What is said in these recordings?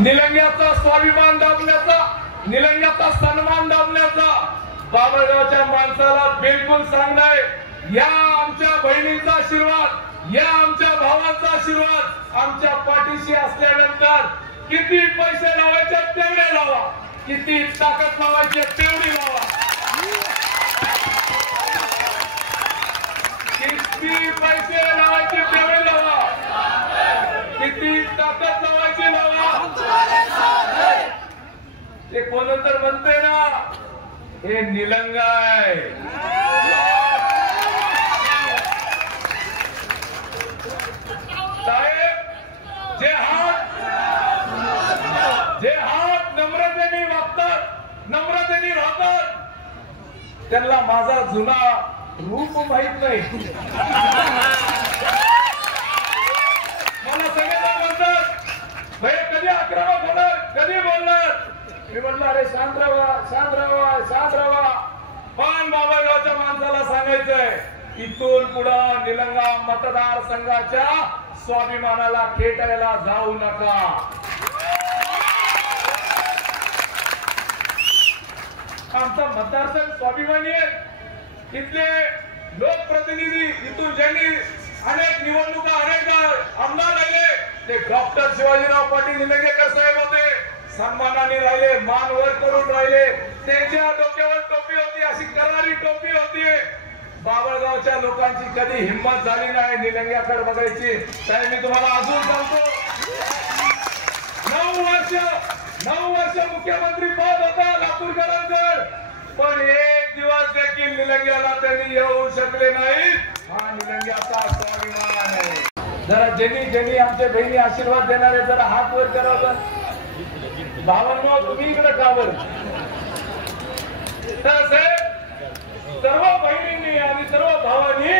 निलंग्याचा स्वाभिमान दाबण्याचा, निलंग्याचा सन्मान दाबण्याचा बाबळगावच्या माणसाला बिलकुल सांगणार, या आमच्या बहिणीचा आशीर्वाद, या आमच्या भावाचा आशीर्वाद आमच्या पाठीशी असल्यानंतर किती पैसे लावायचे तेवढे लावा, किती ताकद लावायची तेवढी लावा, किती पैसे लावायचे तेवढे लावा, किती ताकद लावायची लावा. ते कोण तर म्हणते ना, हे निलंगा आहे. साहेब, जे हात नम्रतेने वागतात, नम्रतेने राहतात, त्यांना माझा जुना रूप माहित नाही. मला सगळेजण म्हणतात, भैया कधी आक्रमक होणार, कधी बोलणार. मी म्हटलं अरे शांत राहा, शांत राहा, शांत राहा. पण बाबळगावच्या माणसाला सांगायचंय, इथून पुढे निलंगा मतदारसंघाच्या स्वाभिमानाला खेटायला जाऊ नका. आमचा मतदारसंघ स्वाभिमानी आहे. इथले लोकप्रतिनिधी, इथून ज्यांनी अनेक निवडणुका, अनेक आमदार राहिले, ते डॉक्टर शिवाजीराव पाटील निलंगेकर साहेब होते. सन्मानाने राहिले, मान वर करून राहिले. त्यांच्या डोक्यावर टोपी होती, अशी करारी टोपी होती. बाबळगावच्या लोकांची कधी हिंमत झाली नाही निलंग्याकडे बघायची. त्याने मी तुम्हाला अजून सांगतो, 9 वर्ष मुख्यमंत्री पद होता लातूरकरांकडे, पण एक दिवस देखील निलंग्याला त्यांनी येऊ शकले नाही. हा निलंग्याचा स्वाभिमान आहे. जरा ज्यांनी आमच्या बहिणी आशीर्वाद देणारे जरा हात वर करावं. भावांनो, तुम्ही इकडे का बरं? सर्व बहिणींनी आणि सर्व भावांनी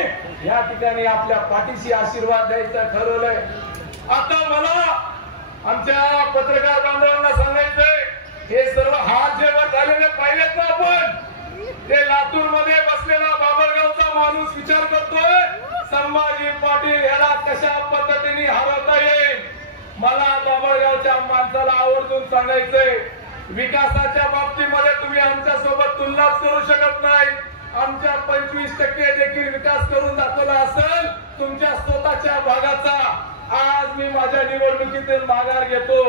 या ठिकाणी आपल्या पाठीशी आशीर्वाद द्यायचा ठरवलंय. आता मला आमच्या पत्रकार बांधवांना सांगायचंय, हे सर्व हात जेव्हा झालेले पाहिलेत ना आपण, ते लातूर मध्ये बसलेला बाबळगावचा माणूस विचार करतोय, संभाजी पाटील याला कशा पद्धतीने हरवता येईल. मला बाबळगावच्या माणसाला आवर्जून सांगायचंय, विकासाच्या बाबतीमध्ये तुम्ही आमच्या सोबत तुलनाच करू शकत नाही. आमच्या 25% देखील विकास करून दाखवला असेल तुमच्या स्वतःच्या भागाचा. आज मी माझ्या निवडणुकीतून माघार घेतो.